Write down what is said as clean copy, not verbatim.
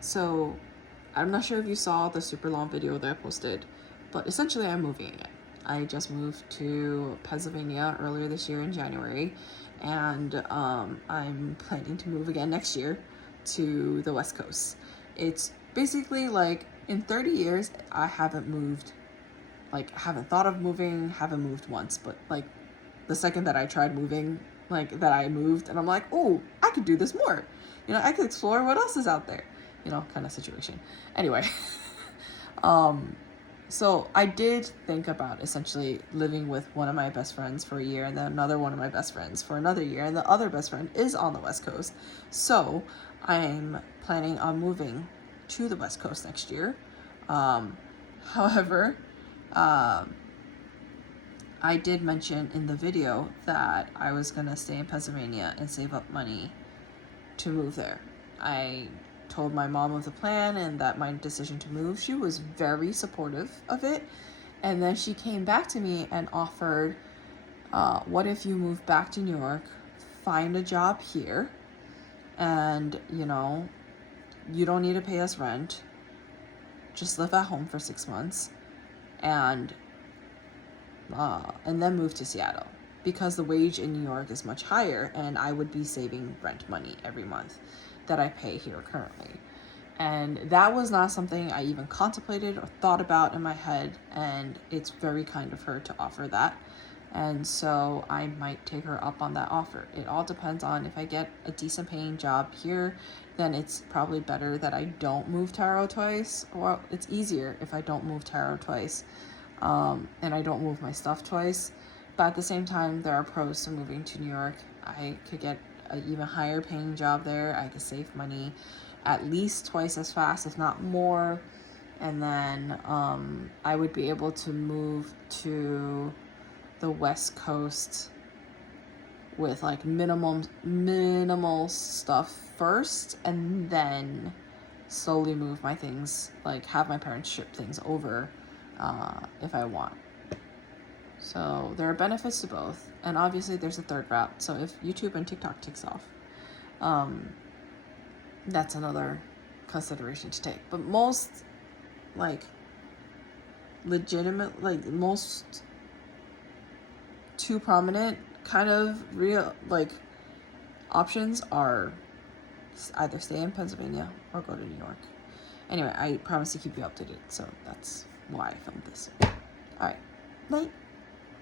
So I'm not sure if you saw the super long video that I posted, but essentially I'm moving again. I just moved to Pennsylvania earlier this year in January, and I'm planning to move again next year to the West Coast. It's basically like in 30 years, I haven't moved, like haven't thought of moving, haven't moved once, but like the second that I tried moving, like that I moved and I'm like, oh, I could do this more. You know, I could explore what else is out there, you know, kind of situation. Anyway, so I did think about essentially living with one of my best friends for a year and then another one of my best friends for another year, and the other best friend is on the West Coast. So I'm planning on moving to the West Coast next year. However, I did mention in the video that I was gonna stay in Pennsylvania and save up money to move there. I told my mom of the plan and that my decision to move. She was very supportive of it. And then she came back to me and offered, what if you move back to New York, find a job here, and, you know, you don't need to pay us rent. Just live at home for 6 months and then move to Seattle, because the wage in New York is much higher and I would be saving rent money every month that I pay here currently. And that was not something I even contemplated or thought about in my head, and it's very kind of her to offer that. And so I might take her up on that offer. It all depends on if I get a decent paying job here, then it's probably better that I don't move Taro twice. Well, it's easier if I don't move Taro twice, and I don't move my stuff twice. But at the same time, there are pros to moving to New York. I could get an even higher paying job there. I could save money at least twice as fast, if not more. And then I would be able to move to the West Coast with like minimal stuff first, and then slowly move my things, like have my parents ship things over if I want. So there are benefits to both, and obviously there's a third route. So if YouTube and TikTok takes off, that's another consideration to take. But most like legitimate, like most two prominent kind of real like options are either stay in Pennsylvania or go to New York. Anyway, I promise to keep you updated, so that's why I filmed this. All right, night.